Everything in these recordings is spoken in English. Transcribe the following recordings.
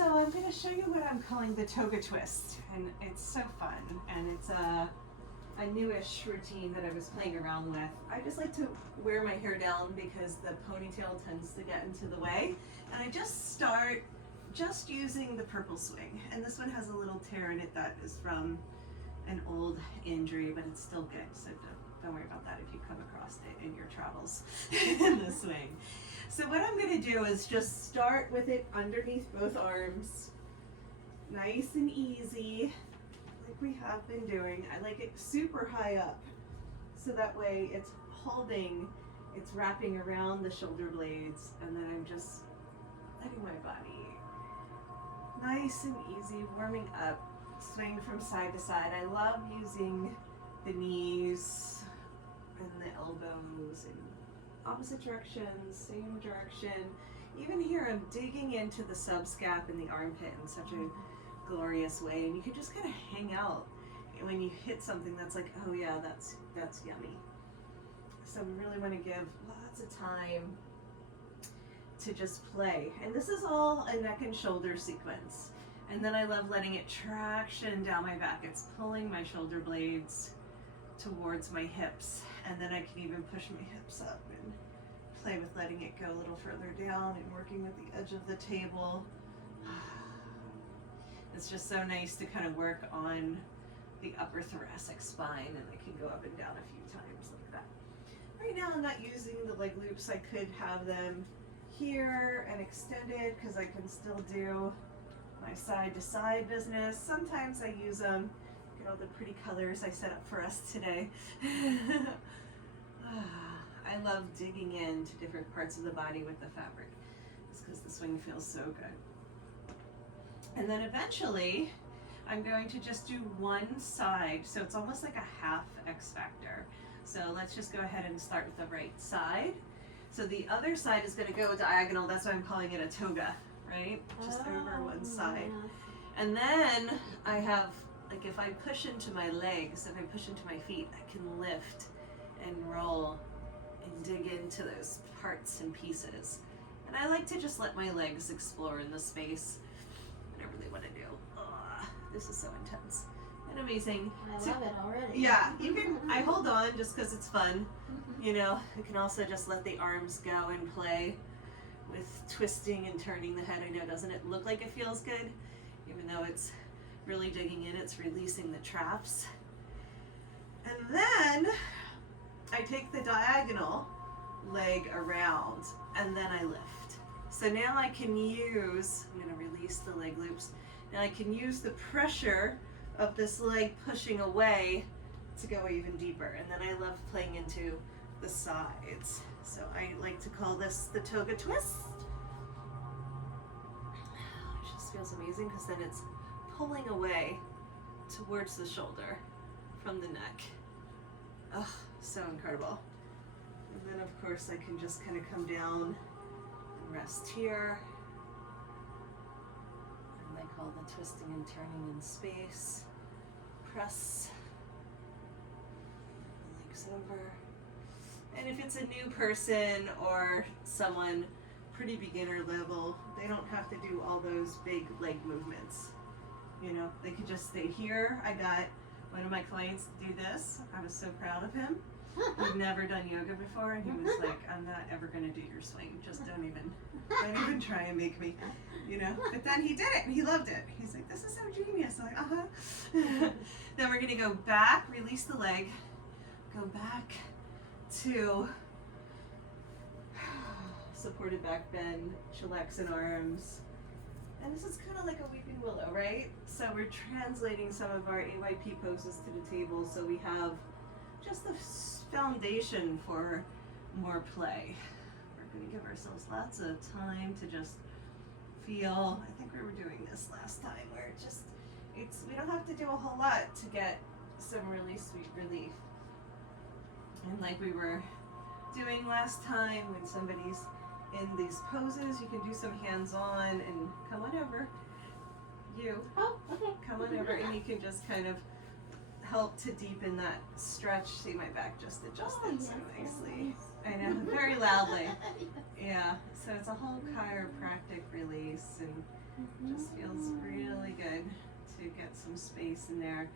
So I'm going to show you what I'm calling the Toga twist, and it's so fun, and it's a newish routine that I was playing around with. I just like to wear my hair down because the ponytail tends to get into the way, and I just start using the purple swing, and this one has a little tear in it that is from an old injury, but it's still good, so don't worry about that if you come across it in your travels in the swing. So what I'm going to do is just start with it underneath both arms, nice and easy, like we have been doing. I like it super high up, so that way it's holding, it's wrapping around the shoulder blades, and then I'm just letting my body nice and easy, warming up, swing from side to side. I love using the knees and the elbows in opposite directions, same direction. Even here I'm digging into the subscap and the armpit in such a glorious way, and you can just kind of hang out when you hit something that's like, oh yeah, that's yummy. So we really want to give lots of time to just play, and this is all a neck and shoulder sequence. And then I love letting it traction down my back. It's pulling my shoulder blades towards my hips, and then I can even push my hips up and play with letting it go a little further down and working with the edge of the table. It's just so nice to kind of work on the upper thoracic spine, and I can go up and down a few times like that. Right now I'm not using the leg loops. I could have them here and extended because I can still do my side to side business. Sometimes I use them. Look at all the pretty colors I set up for us today. I love digging into different parts of the body with the fabric, just because the swing feels so good. And then eventually I'm going to just do one side, so it's almost like a half X factor. So let's just go ahead and start with the right side. So the other side is going to go diagonal. That's why I'm calling it a toga, right? Just over one side. And then I have, like, if I push into my legs, if I push into my feet, I can lift and roll and dig into those parts and pieces. And I like to just let my legs explore in the space. I don't really want to do. This is so intense and amazing. I love it already. Yeah, you can, I hold on just because it's fun. You know, you can also just let the arms go and play with twisting and turning the head. I know, doesn't it look like it feels good? Even though it's really digging in, it's releasing the traps. And then I take the diagonal leg around, and then I lift. So now I can use, I'm going to release the leg loops. Now I can use the pressure of this leg pushing away to go even deeper. And then I love playing into the sides. So I like to call this the Toga twist. It just feels amazing because then it's pulling away towards the shoulder from the neck. Oh, so incredible. And then of course I can just kind of come down and rest here. And I call the twisting and turning in space. Press the legs over. And if it's a new person or someone pretty beginner level, they don't have to do all those big leg movements. You know, they could just stay here. I got one of my clients to do this. I was so proud of him. He'd never done yoga before, and he was like, I'm not ever going to do your swing. Just don't even try and make me, you know. But then he did it, and he loved it. He's like, this is so genius. I'm like, uh-huh. Then we're going to go back, release the leg, go back to supported back bend, chillaxing arms. And this is kind of like a weeping willow, right? So we're translating some of our AYP poses to the table, so we have just the foundation for more play. We're going to give ourselves lots of time to just feel. I think we were doing this last time, where we don't have to do a whole lot to get some really sweet relief. And like we were doing last time, when somebody's in these poses, you can do some hands-on and come on over. Oh, okay. Come on over, and you can just kind of help to deepen that stretch. See, my back just adjusted so nicely. I know, very loudly. Yeah, so it's a whole chiropractic release and just feels really good to get some space in there.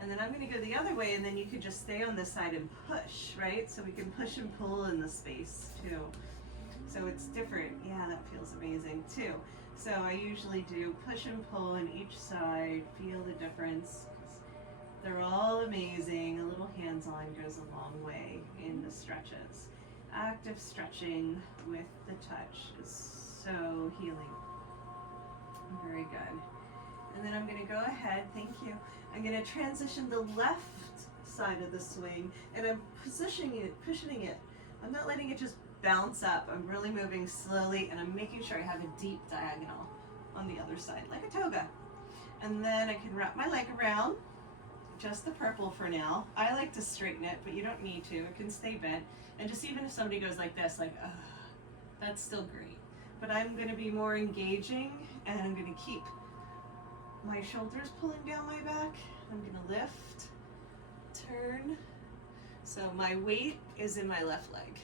And then I'm going to go the other way, and then you could just stay on this side and push, right? So we can push and pull in the space too. So it's different. Yeah, that feels amazing too. So I usually do push and pull on each side, feel the difference. They're all amazing. A little hands-on goes a long way in the stretches. Active stretching with the touch is so healing. Very good. And then I'm going to go ahead, thank you. I'm going to transition the left side of the swing, and I'm cushioning it. I'm not letting it just bounce up. I'm really moving slowly, and I'm making sure I have a deep diagonal on the other side, like a toga. And then I can wrap my leg around, just the purple for now. I like to straighten it, but you don't need to. It can stay bent. And just even if somebody goes like this, like, that's still great. But I'm going to be more engaging, and I'm going to keep my shoulders pulling down my back. I'm going to lift, turn. So my weight is in my left leg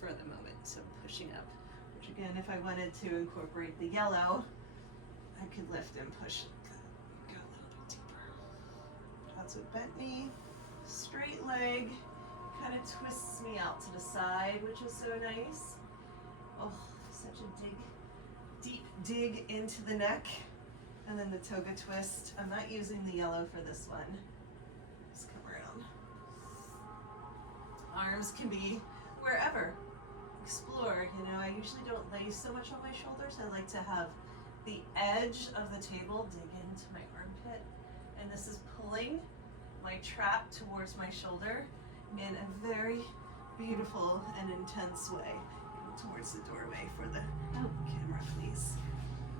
for the moment, so pushing up. Which again, if I wanted to incorporate the yellow, I could lift and push. Go a little bit deeper. That's with bent knee, straight leg, kind of twists me out to the side, which is so nice. Oh, such a deep dig into the neck. And then the toga twist. I'm not using the yellow for this one. Just come around. Arms can be wherever. Explore, you know, I usually don't lay so much on my shoulders. I like to have the edge of the table dig into my armpit. And this is pulling my trap towards my shoulder in a very beautiful and intense way. Go towards the doorway for the camera, please.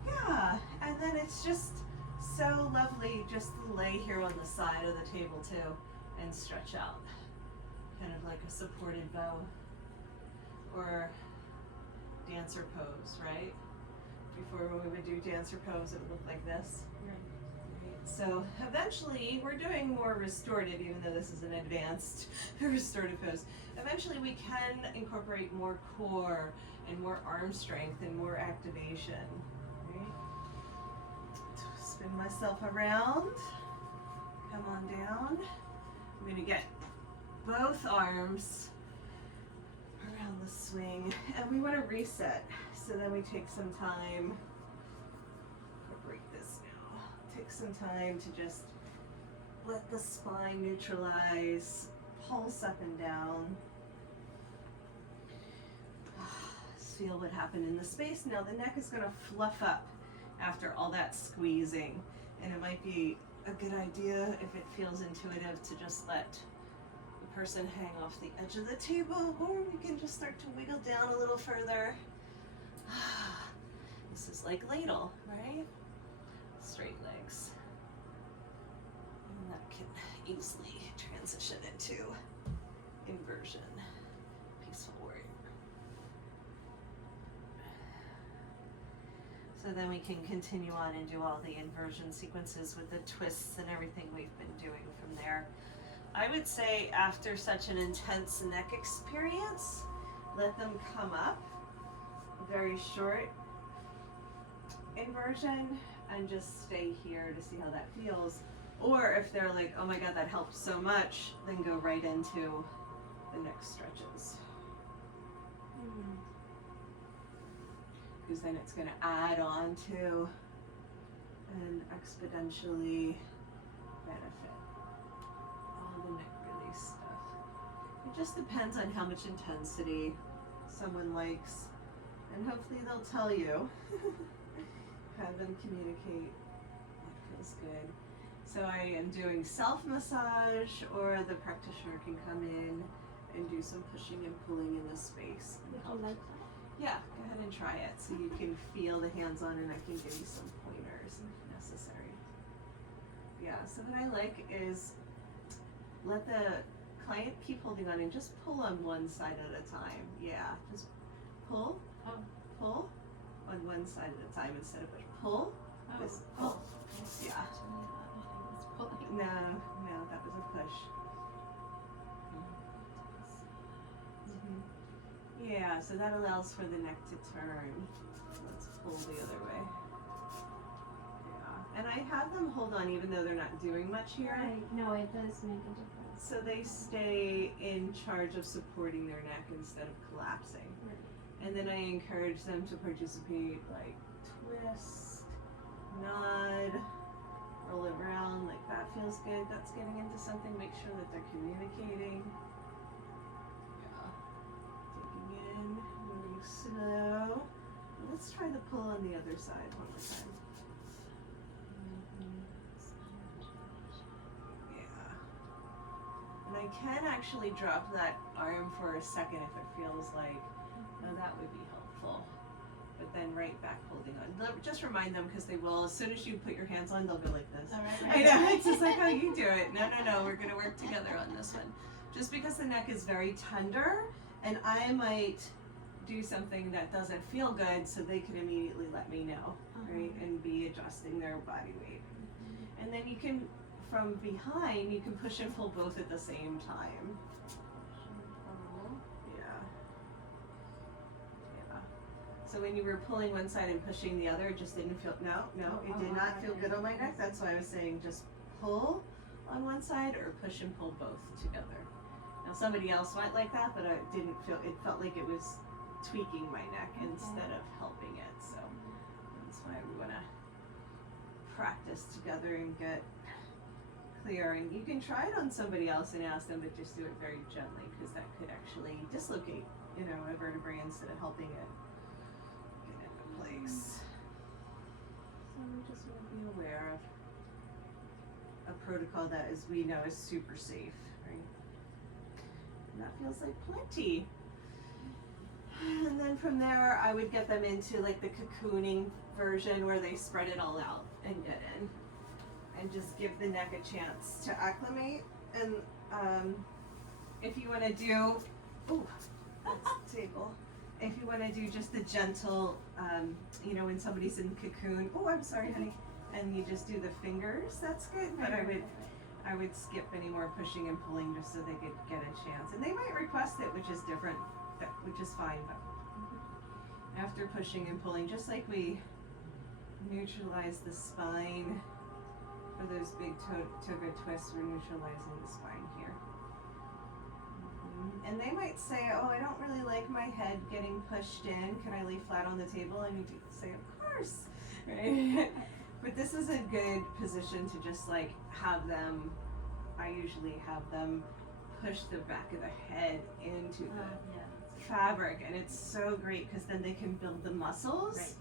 Yeah, and then it's just so lovely just to lay here on the side of the table too and stretch out. Kind of like a supported bow or dancer pose, right? Before when we would do dancer pose, it would look like this. Right. So eventually, we're doing more restorative, even though this is an advanced restorative pose. Eventually, we can incorporate more core and more arm strength and more activation. Spin myself around, come on down. I'm going to get both arms around the swing, and we want to reset. So then we take some time, incorporate this now, take some time to just let the spine neutralize, pulse up and down. Feel what happened in the space. Now the neck is going to fluff up after all that squeezing, and it might be a good idea, if it feels intuitive, to just let the person hang off the edge of the table, or we can just start to wiggle down a little further. This is like ladle, right? Straight legs. And that can easily transition into inversion. Peaceful warrior. So then we can continue on and do all the inversion sequences with the twists and everything we've been doing from there. I would say after such an intense neck experience, let them come up, very short inversion, and just stay here to see how that feels. Or if they're like, oh my God, that helped so much, then go right into the next stretches. Because then it's going to add on to and exponentially benefit all the neck release stuff. It just depends on how much intensity someone likes, and hopefully they'll tell you. Have them communicate what feels good. So I am doing self-massage, or the practitioner can come in and do some pushing and pulling in the space. Would you like that? Yeah, go ahead and try it so you can feel the hands-on, and I can give you some pointers if necessary. Yeah, so what I like is let the client keep holding on and just pull on one side at a time. Yeah, just pull, pull on one side at a time instead of push. Pull, this, pull. Yeah. No, that was a push. Yeah, so that allows for the neck to turn. Let's pull the other way. Yeah, and I have them hold on even though they're not doing much here. Right. No, it does make a difference. So they stay in charge of supporting their neck instead of collapsing. Right. And then I encourage them to participate, like twist, nod, roll it around, like that feels good. That's getting into something. Make sure that they're communicating. Yeah. Taking in, moving slow. Let's try the pull on the other side one more time. And I can actually drop that arm for a second if it feels like, oh, that would be helpful. But then right back holding on. Just remind them because they will, as soon as you put your hands on, they'll go like this. All right, I know, it's just like how you do it. No, we're gonna work together on this one. Just because the neck is very tender and I might do something that doesn't feel good so they can immediately let me know, right? And be adjusting their body weight. And then you can, from behind, you can push and pull both at the same time. Yeah. So when you were pulling one side and pushing the other, it just didn't feel, no, it did not feel good on my neck. That's why I was saying just pull on one side or push and pull both together. Now somebody else might like that, but it felt like it was tweaking my neck instead of helping it. So that's why we want to practice together and get clear. And you can try it on somebody else and ask them to just do it very gently because that could actually dislocate, a vertebrae instead of helping it get into place. So we just want to be aware of a protocol that, as we know, is super safe, right? And that feels like plenty. And then from there, I would get them into like the cocooning version where they spread it all out and get in. And just give the neck a chance to acclimate. And if you want to do, that's table. If you want to do just the gentle, when somebody's in cocoon, I'm sorry, honey, and you just do the fingers, that's good. But I would skip any more pushing and pulling just so they could get a chance. And they might request it, which is different, which is fine. But after pushing and pulling, just like we neutralize the spine for those big toga twists, we're neutralizing the spine here. And they might say, I don't really like my head getting pushed in. Can I lay flat on the table? And you say, of course, right? But this is a good position to just like have them, I usually have them push the back of the head into the fabric. And it's so great because then they can build the muscles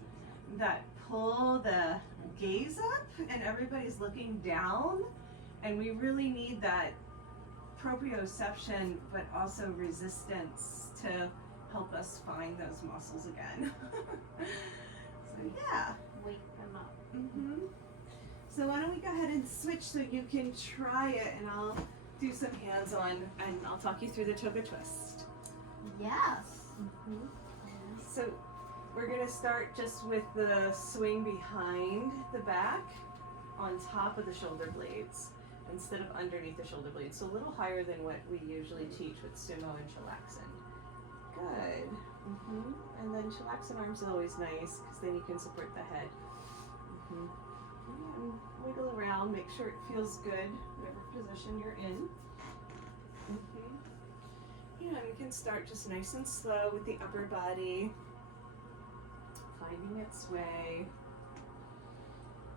that pull the gaze up and everybody's looking down. And we really need that proprioception, but also resistance to help us find those muscles again. So yeah. Wake them up. So why don't we go ahead and switch so you can try it, and I'll do some hands-on and I'll talk you through the toga twist. Yes. So we're gonna start just with the swing behind the back on top of the shoulder blades instead of underneath the shoulder blades. So a little higher than what we usually teach with sumo and chilaxin. Good. And then chilaxin arms is always nice because then you can support the head. And wiggle around, make sure it feels good, whatever position you're in. Yeah, and you can start just nice and slow with the upper body, finding its way.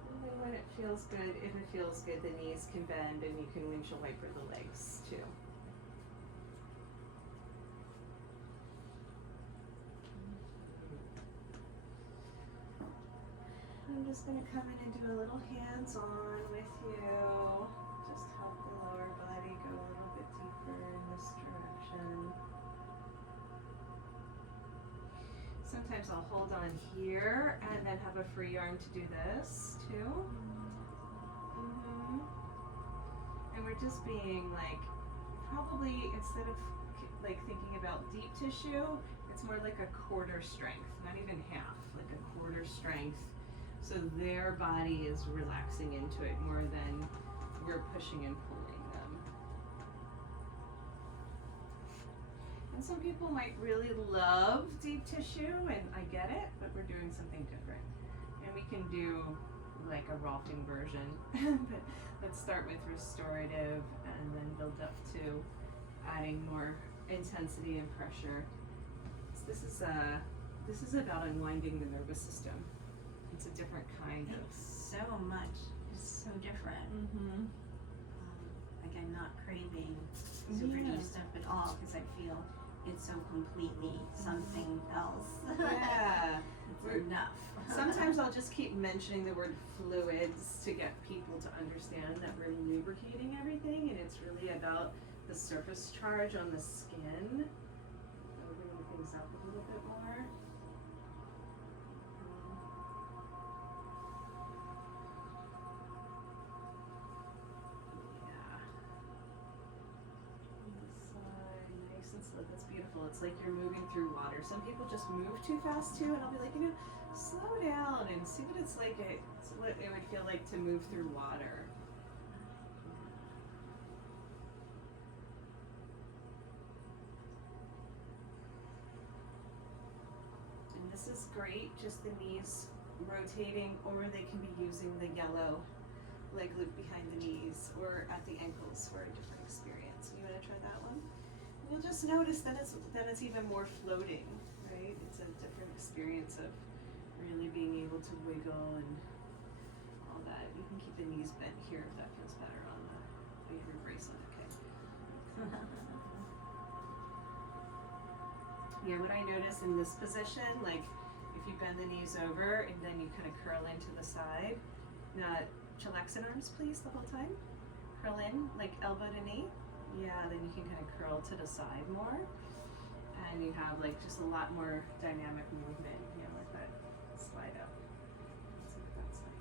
And then when it feels good, if it feels good, the knees can bend and you can windshield wiper the legs too. I'm just going to come in and do a little hands-on with you. Just help the lower body go a little bit deeper in this direction. Sometimes I'll hold on here and then have a free arm to do this too. And we're just being like, probably instead of like thinking about deep tissue, it's more like a quarter strength, not even half, like a quarter strength. So their body is relaxing into it more than we're pushing and pulling them. And some people might really love deep tissue, and I get it, but we're doing something different. And we can do like a Rolfing version, but let's start with restorative and then build up to adding more intensity and pressure. So this is about unwinding the nervous system. It's a different kind of. So much. It's so different. Mm-hmm. Like I'm not craving super Yeah. deep stuff at all because I feel it's so completely something else. Yeah. It's enough. Sometimes I'll just keep mentioning the word fluids to get people to understand that we're lubricating everything, and it's really about the surface charge on the skin, opening things up a little bit more. Yeah. On this side, nice and slow. That's beautiful. It's like you're moving through water. Some people just move too fast too, and I'll be like, slow down and see what it's like. What it would feel like to move through water. And this is great, just the knees rotating, or they can be using the yellow leg loop behind the knees or at the ankles for a different experience. You want to try that one? And you'll just notice that it's even more floating, right? It's a different experience of really being able to wiggle and all that. You can keep the knees bent here if that feels better on the your bracelet, okay? Yeah, what I notice in this position, like if you bend the knees over and then you kind of curl into the side, not chillax in arms please the whole time. Curl in, like elbow to knee. Yeah, then you can kind of curl to the side more. And you have like just a lot more dynamic movement, let that slide up. Let's see what that's like.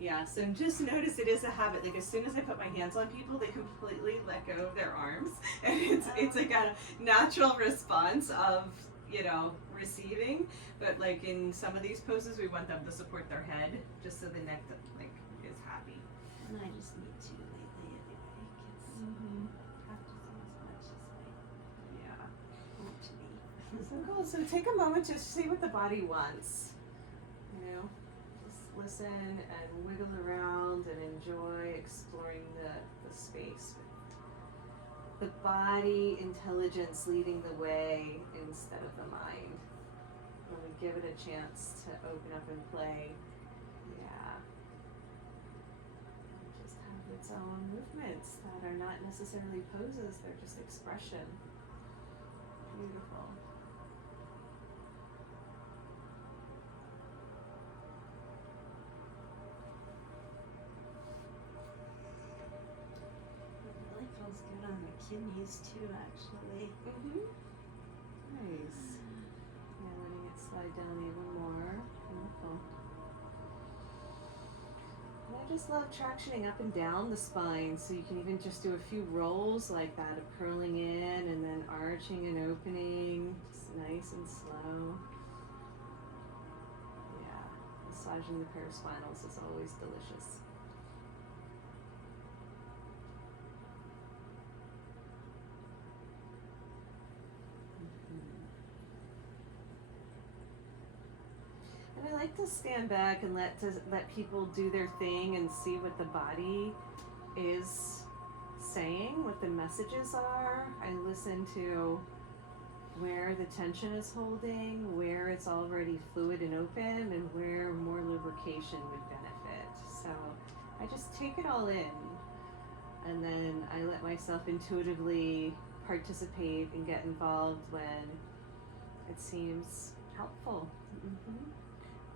Yeah, so just notice it is a habit. Like as soon as I put my hands on people, they completely let go of their arms. And it's like a natural response of, receiving. But like in some of these poses, we want them to support their head just so the neck is happy. And I just need to lately anyway because practicing as much as I want to be. So cool. So take a moment to see what the body wants. Just listen and wiggle around and enjoy exploring the space. The body intelligence leading the way instead of the mind. When we give it a chance to open up and play, yeah. And just have its own movements that are not necessarily poses, they're just expression. Beautiful. It really feels good on the kidneys too, actually. Nice. Yeah, letting it slide down even more. Beautiful. And I just love tractioning up and down the spine, so you can even just do a few rolls like that of curling in and then arching and opening, just nice and slow. Yeah, massaging the paraspinals is always delicious. And I like to stand back and let people do their thing and see what the body is saying, what the messages are. I listen to where the tension is holding, where it's already fluid and open, and where more lubrication would benefit. So I just take it all in, and then I let myself intuitively participate and get involved when it seems helpful.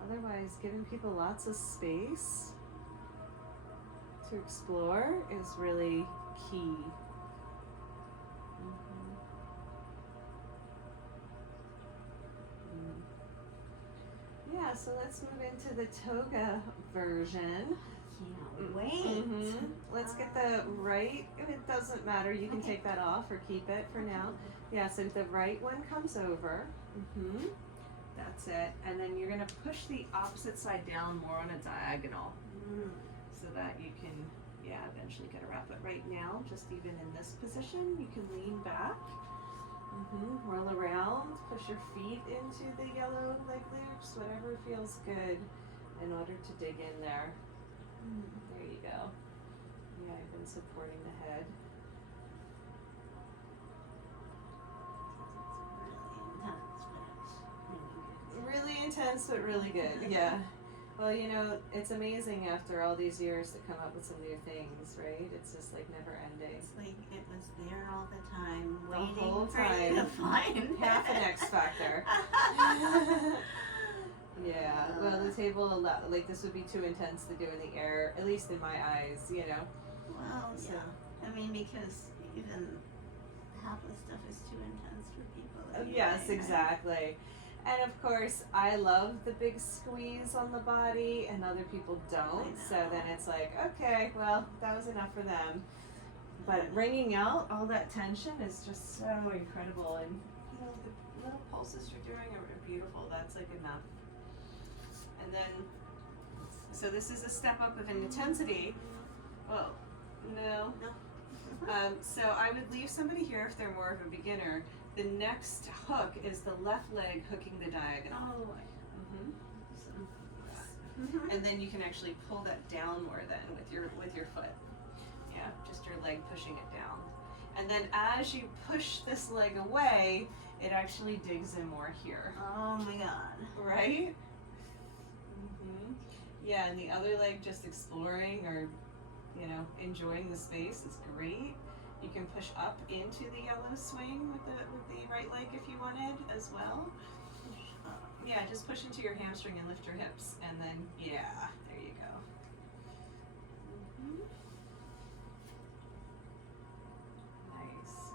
Otherwise, giving people lots of space to explore is really key. Yeah, so let's move into the Toga version. Can't wait. Let's get the right, it doesn't matter, you can take that off or keep it for now. Yeah, so the right one comes over. That's it. And then you're going to push the opposite side down more on a diagonal so that you can Yeah, eventually get around. But right now, just even in this position, you can lean back. Roll around, push your feet into the yellow leg loops, whatever feels good in order to dig in there. There you go. Yeah, I've been supporting the head. Really intense, but it's really good. Really intense, but really good. Yeah. Well, you know, it's amazing after all these years to come up with some new things, right? It's just like never ending. It's like it was there all the time, The waiting whole for you to find Half an it. X factor. Yeah. Well, the table, like this would be too intense to do in the air, at least in my eyes, you know. Well, So. yeah. I mean, because even half the stuff is too intense for people. Anyway, Yes, right? exactly. And of course, I love the big squeeze on the body, and other people don't. So then it's like, okay, well, that was enough for them. But wringing out all that tension is just so incredible, and you know the little pulses you're doing are beautiful. That's like enough. And then, so this is a step up of an intensity. Well, no. So I would leave somebody here if they're more of a beginner. The next hook is the left leg hooking the diagonal. And then you can actually pull that down more then with your foot. Yeah, just your leg pushing it down. And then as you push this leg away, it actually digs in more here. Oh my god. Right? Yeah, and the other leg just exploring or, you know, enjoying the space is great. You can push up into the yellow swing with the right leg if you wanted as well. Yeah, just push into your hamstring and lift your hips, and then yeah, there you go. Nice.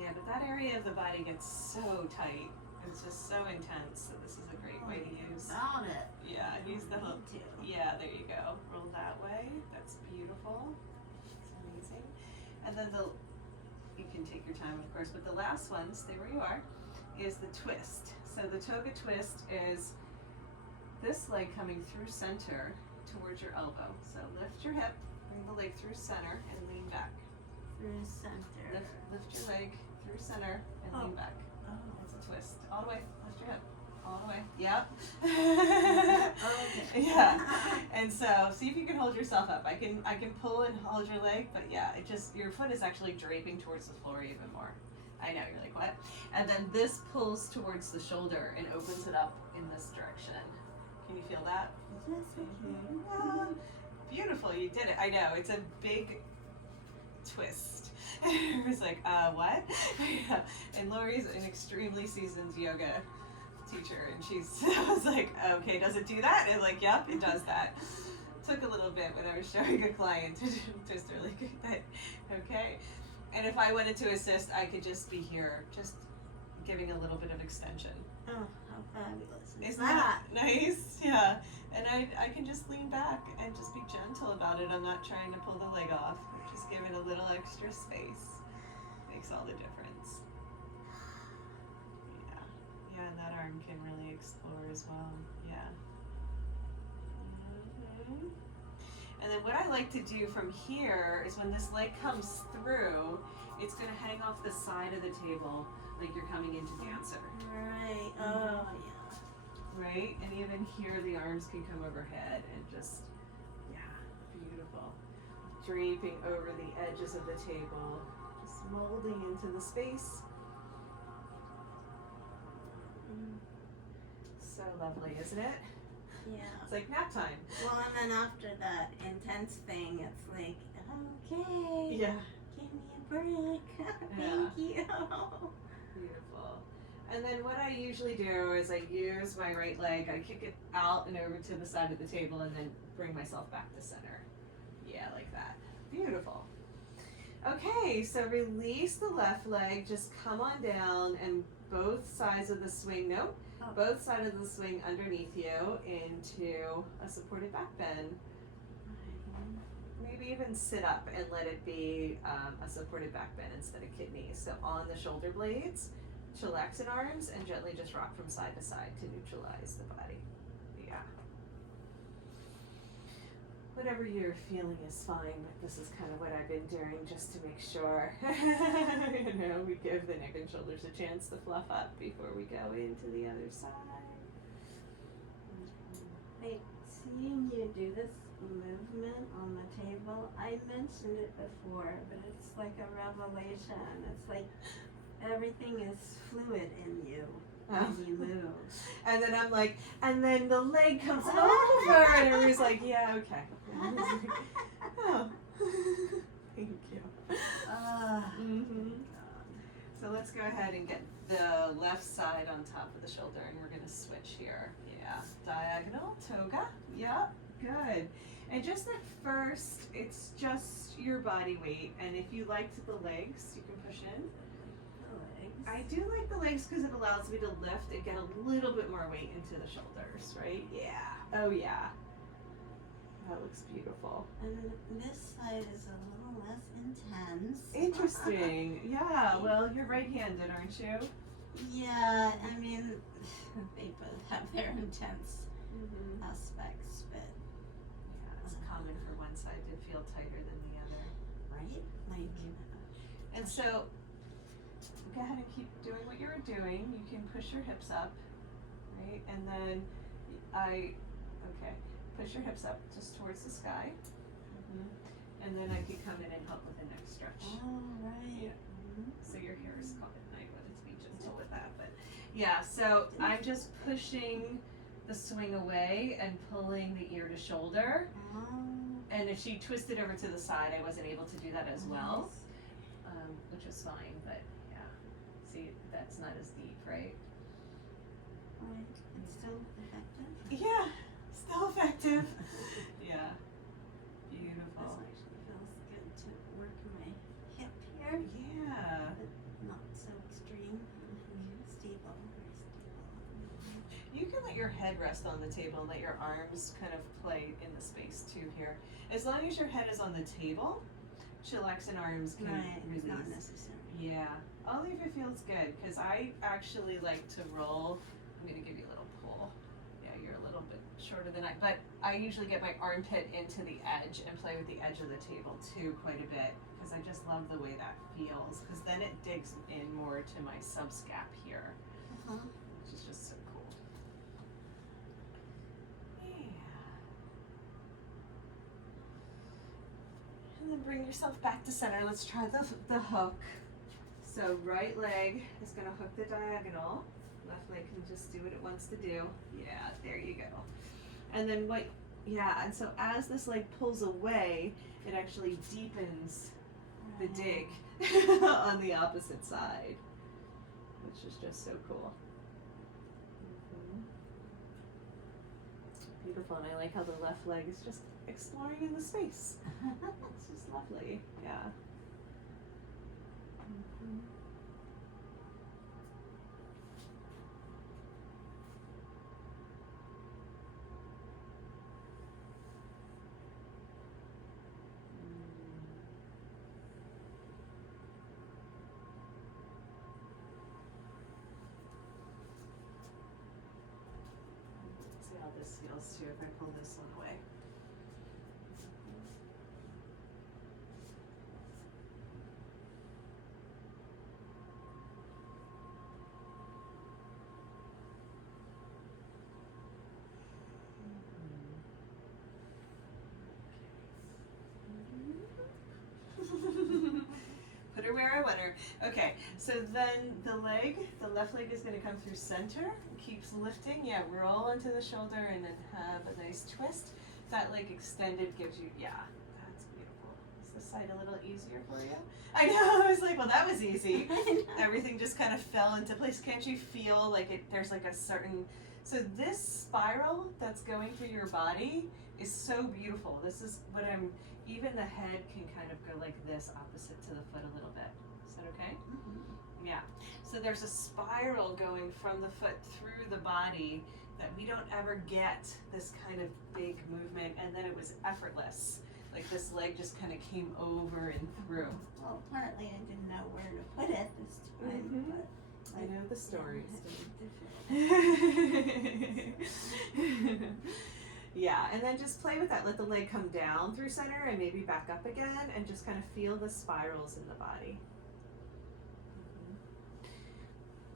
Yeah, but that area of the body gets so tight. It's just so intense. So this is a great way to use. Found it. Yeah, use the hook. Too. Yeah, there you go. Roll that way. That's beautiful. It's amazing. And then you can take your time, of course, but the last one, stay where you are, is the twist. So the Toga twist is this leg coming through center towards your elbow. So lift your hip, bring the leg through center, and lean back. Through center. Lift your leg through center and lean back. Oh. It's a twist. All the way. Lift your hip. All the way. Yep. Okay. Yeah. And so see if you can hold yourself up. I can pull and hold your leg, but yeah, it just your foot is actually draping towards the floor even more. I know, you're like, what? And then this pulls towards the shoulder and opens it up in this direction. Can you feel that? Ah, beautiful, you did it. I know, it's a big twist. It was like, what? Yeah. And Lori's an extremely seasoned yoga teacher, and I was like, okay, does it do that? And like, yep, it does that. Took a little bit when I was showing a client to twist her like that. Okay. And if I wanted to assist, I could just be here, just giving a little bit of extension. Oh, how fabulous is Isn't that nice? Yeah. And I can just lean back and just be gentle about it. I'm not trying to pull the leg off. Just give it a little extra space. Makes all the difference. Yeah. Yeah, and that arm can really explore as well. Yeah. And then what I like to do from here is when this leg comes through, it's going to hang off the side of the table like you're coming into dancer. Right. Oh, yeah. Right? And even here the arms can come overhead and just, yeah, beautiful. Draping over the edges of the table, just molding into the space. So lovely, isn't it? Yeah. It's like nap time. Well, and then after that intense thing, it's like, okay, Yeah. give me a break. Thank you. Beautiful. And then what I usually do is I use my right leg, I kick it out and over to the side of the table and then bring myself back to center. Yeah, like that. Beautiful. Okay, so release the left leg, just come on down and both sides of the swing, both sides of the swing underneath you into a supported back bend. Maybe even sit up and let it be a supported back bend instead of kidneys. So on the shoulder blades, chillax in arms, and gently just rock from side to side to neutralize the body. Yeah. whatever you're feeling is fine, but this is kind of what I've been doing just to make sure, you know, we give the neck and shoulders a chance to fluff up before we go into the other side. Like, seeing you do this movement on the table, I mentioned it before, but it's like a revelation. It's like everything is fluid in you when you move. And then I'm like, and then the leg comes over, and everybody's like, yeah, okay. Oh, thank you. So let's go ahead and get the left side on top of the shoulder, and we're gonna switch here. Yeah, diagonal, toga. Yeah, good. And just at first, it's just your body weight, and if you liked the legs, you can push in. I do like the legs because it allows me to lift and get a little bit more weight into the shoulders, right? Yeah. Oh yeah. That looks beautiful. And this side is a little less intense. Interesting. Yeah. Well, you're right-handed, aren't you? Yeah. I mean, they both have their intense aspects, but Yeah, it's common for one side to feel tighter than the other. right? Like, And so, go ahead and keep doing what you were doing. You can push your hips up, right? And then push your hips up just towards the sky. And then I could come in and help with the neck stretch. oh, right. So your hair is caught at night, but it's be gentle with that. But yeah, so I'm just pushing the swing away and pulling the ear to shoulder. And if she twisted over to the side, I wasn't able to do that as well, which was fine. But yeah, see, that's not as deep, right? Right. It's still effective. Yeah, still effective. Yeah, beautiful. This actually feels good to work my hip here. Yeah. But not so extreme. Stable, very stable. You can let your head rest on the table and let your arms kind of play in the space too here. As long as your head is on the table, chillax and arms can It's release. not necessary. Yeah, only if it feels good, because I actually like to roll. I'm going to give you a little pull. Yeah, you're a little bit shorter than but I usually get my armpit into the edge and play with the edge of the table too quite a bit, because I just love the way that feels, because then it digs in more to my subscap here, which is just so cool. And then bring yourself back to center. Let's try the hook. So right leg is going to hook the diagonal. Left leg can just do what it wants to do. Yeah, there you go. And then and so as this leg pulls away, it actually deepens the dig on the opposite side, which is just so cool. Beautiful, and I like how the left leg is just exploring in the space. It's just lovely, yeah. See how this feels too if I pull this one away. Put her where I want her. Okay, so then the left leg is going to come through center, keeps lifting. Yeah, roll onto the shoulder and then have a nice twist. That leg extended gives you, yeah, that's beautiful. Is this side a little easier for you? I know, I was like, well, that was easy. Everything just kind of fell into place. Can't you feel like there's like a certain, so this spiral that's going through your body is so beautiful. This is what even the head can kind of go like this opposite to the foot a little bit. Is that okay? Yeah. So there's a spiral going from the foot through the body that we don't ever get this kind of big movement, and then it was effortless. Like this leg just kind of came over and through. Well, partly I didn't know where to put it this time, but I know the stories. Yeah, Yeah, and then just play with that. Let the leg come down through center and maybe back up again, and just kind of feel the spirals in the body.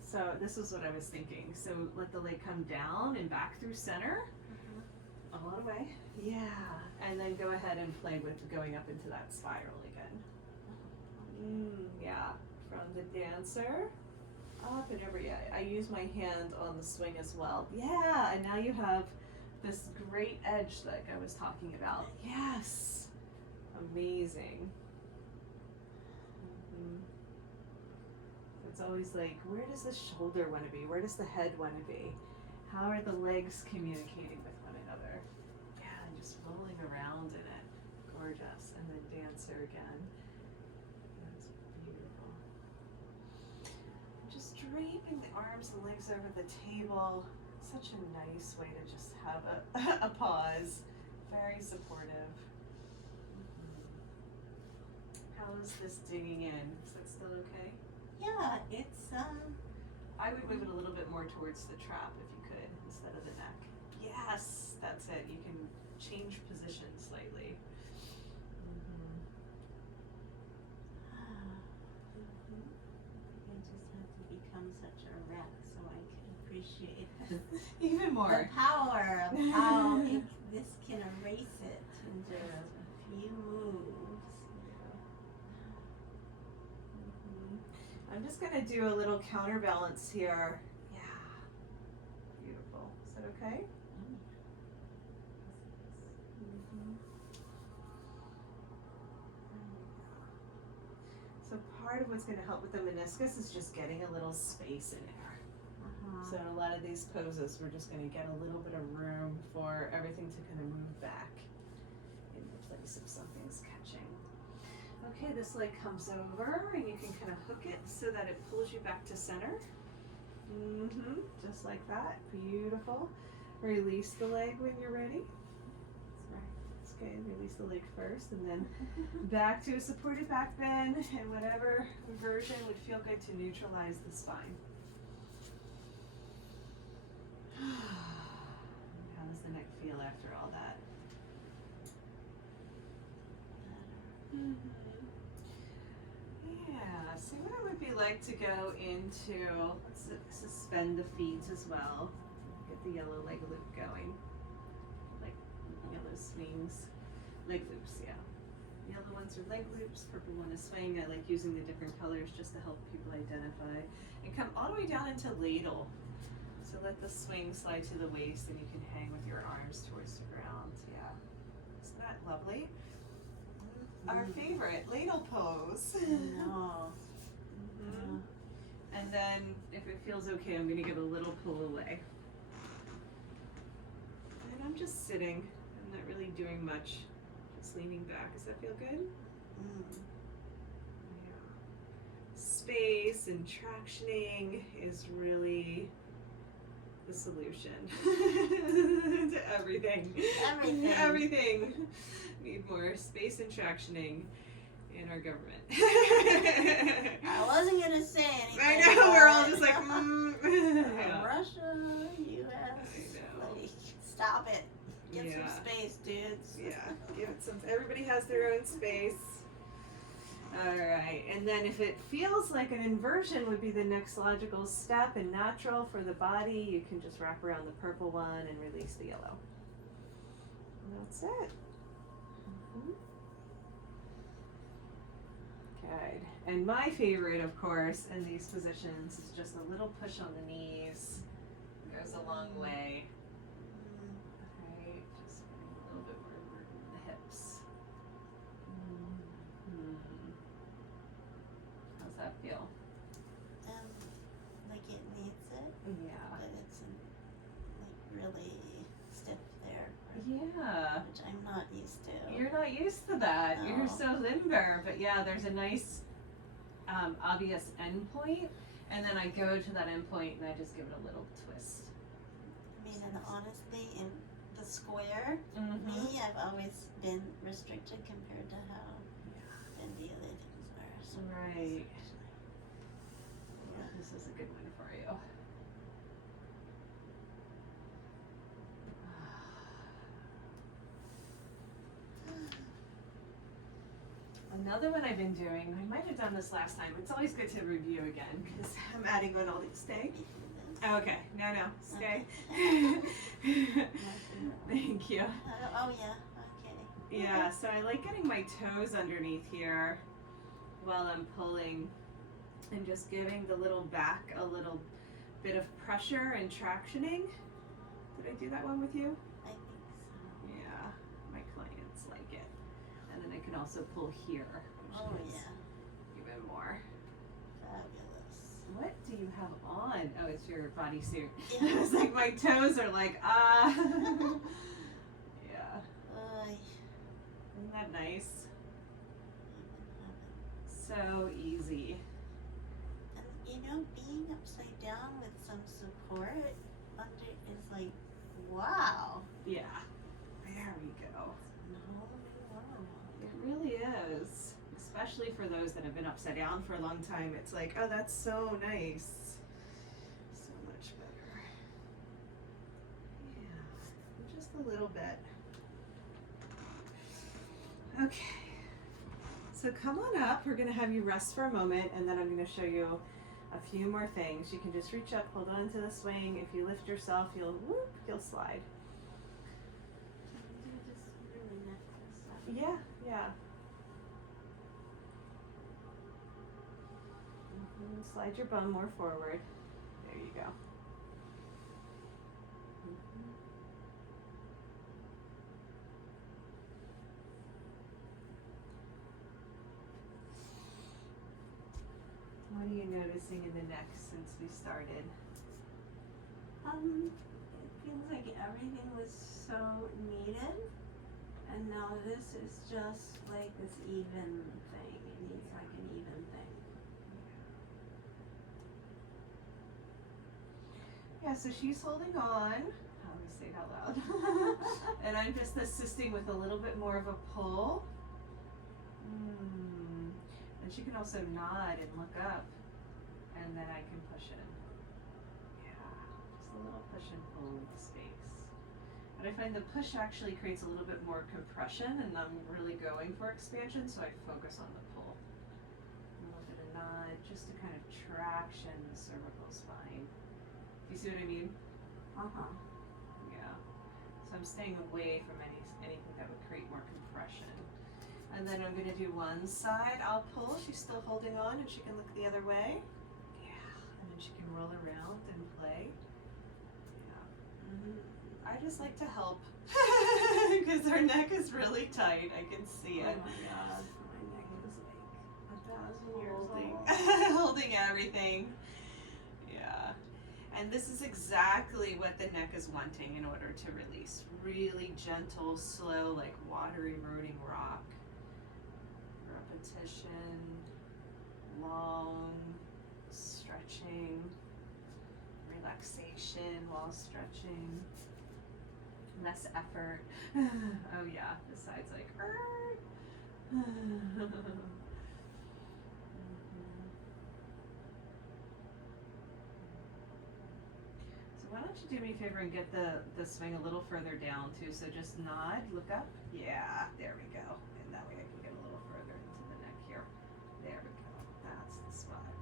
So this is what I was thinking. So let the leg come down and back through center. All the way. Yeah. And then go ahead and play with going up into that spiral again. Yeah. From the dancer up and over. Yeah. I use my hand on the swing as well. Yeah. And now you have this great edge like I was talking about. Yes. Amazing. It's always like, where does the shoulder want to be? Where does the head want to be? How are the legs communicating with one another? Yeah, and just rolling around in it. Gorgeous. And then dancer again. That's beautiful. Just draping the arms and legs over the table. Such a nice way to just have a pause. Very supportive. How is this digging in? Is that still okay? Yeah, it's I would move it a little bit more towards the trap if you could, instead of the neck. Yes, that's it. You can change position slightly. I just have to become such a wreck so I can appreciate Even more. the power of how this can erase it in just a few moves. I'm just gonna do a little counterbalance here. Yeah. Beautiful. Is that okay? So part of what's gonna help with the meniscus is just getting a little space in there. So in a lot of these poses, we're just gonna get a little bit of room for everything to kind of move back into place if something's catching. Okay, this leg comes over and you can kind of hook it so that it pulls you back to center. Just like that. Beautiful. Release the leg when you're ready. That's good. Release the leg first and then back to a supported back bend, and whatever version would feel good to neutralize the spine. How does the neck feel after all that? Yeah, see what it would be like to go into, let's suspend the feet as well. Get the yellow leg loop going. Like yellow swings, leg loops, yeah. Yellow ones are leg loops, purple one is swing. I like using the different colors just to help people identify. And come all the way down into ladle. So let the swing slide to the waist and you can hang with your arms towards the ground, yeah. Isn't that lovely? Our favorite ladle pose. No. And then, if it feels okay, I'm going to give a little pull away. And I'm just sitting. I'm not really doing much. Just leaning back. Does that feel good? Yeah. Space and tractioning is really the solution to everything. Everything. Need more space and tractioning in our government. I wasn't gonna say anything. I know, we're all just like, Russia, US, like, stop it. Get some space, dudes. Yeah, give it some. Everybody has their own space. All right, and then if it feels like an inversion would be the next logical step and natural for the body, you can just wrap around the purple one and release the yellow. And that's it. Good. And my favorite, of course, in these positions is just a little push on the knees. It goes a long way. Okay, just putting a little bit more burden in the hips. How's that feel? Like it needs it, Yeah. but it's like really stiff there. Yeah. Which I'm not used to. You're not used to that. No. You're so limber. But yeah, there's a nice obvious end point, and then I go to that end point and I just give it a little twist. I mean, and honestly, in the square, me, I've always been restricted compared to how bendy other things were. So Right. Yeah, this is a good one for you. Another one I've been doing, I might have done this last time. It's always good to review again because I'm adding on all these. Stay. Oh, okay. No, stay. Thank you. Oh yeah. Okay. Yeah, so I like getting my toes underneath here while I'm pulling and just giving the little back a little bit of pressure and tractioning. Did I do that one with you? I think so. Yeah, my clients like it. And then I can also pull here, which Oh is yeah. even more. Fabulous. What do you have on? Oh, it's your bodysuit. Yeah. It's like my toes are like, Yeah. Isn't that nice? So easy. And you know, being upside down with some support under is like, wow. Yeah. There we go. No, wow. It really is. Especially for those that have been upside down for a long time. It's like, oh, that's so nice. So much better. Yeah. Just a little bit. Okay. So come on up. We're going to have you rest for a moment, and then I'm going to show you a few more things. You can just reach up, hold on to the swing. If you lift yourself, you'll slide. Can you just really neck this up? Yeah. Slide your bum more forward. There you go. What are you noticing in the neck since we started? It feels like everything was so needed, and now this is just like this even thing. It needs like an even thing. Yeah, so she's holding on. Let me say it out loud. And I'm just assisting with a little bit more of a pull. And she can also nod and look up, and then I can push in. Yeah, just a little push and pull with the space. But I find the push actually creates a little bit more compression, and I'm really going for expansion, so I focus on the pull. A little bit of nod, just to kind of traction the cervical spine. Do you see what I mean? Yeah. So I'm staying away from anything that would create more compression. And then I'm going to do one side. I'll pull. She's still holding on, and she can look the other way. Yeah. And then she can roll around and play. Yeah. I just like to help because her neck is really tight. I can see it. Oh my god, my neck is like 1,000 years Holding, old. holding everything. Yeah. And this is exactly what the neck is wanting in order to release. Really gentle, slow, like water eroding rock. Repetition, long, stretching, relaxation while stretching, less effort. Oh yeah, the side's like, So why don't you do me a favor and get the swing a little further down too, so just nod, look up. Yeah, there we go. And that way I can get a little further into the neck here. There we go. That's the spot.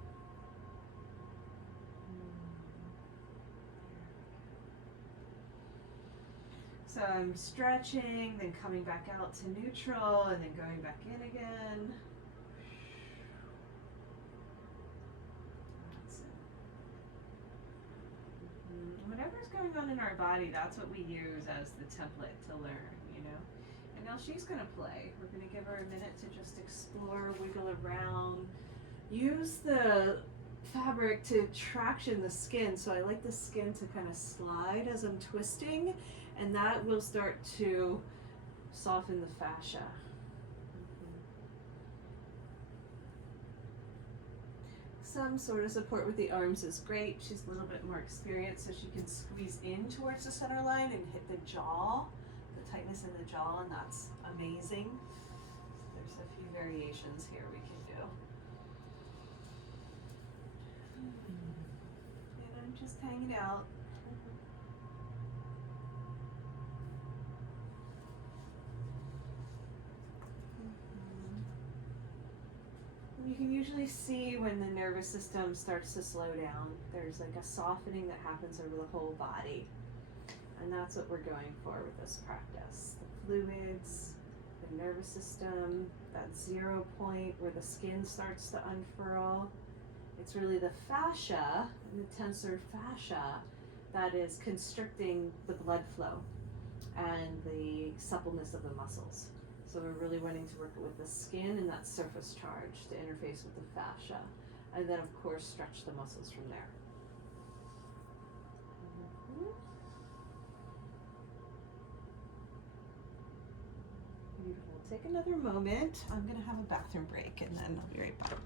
So I'm stretching, then coming back out to neutral, and then going back in again. That's it. Whatever's going on in our body, that's what we use as the template to learn, you know? And now she's gonna play. We're gonna give her a minute to just explore, wiggle around, use the fabric to traction the skin. So I like the skin to kind of slide as I'm twisting, and that will start to soften the fascia. Some sort of support with the arms is great. She's a little bit more experienced, so she can squeeze in towards the center line and hit the jaw, the tightness in the jaw, and that's amazing. There's a few variations here we can do. And I'm just hanging out. You can usually see when the nervous system starts to slow down. There's like a softening that happens over the whole body. And that's what we're going for with this practice. The fluids, the nervous system, that 0 point where the skin starts to unfurl. It's really the fascia, the tensor fascia, that is constricting the blood flow and the suppleness of the muscles. So we're really wanting to work with the skin and that surface charge to interface with the fascia. And then of course stretch the muscles from there. Beautiful. Take another moment. I'm gonna have a bathroom break and then I'll be right back.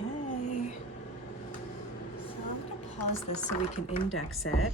Okay. So I'm gonna pause this so we can index it.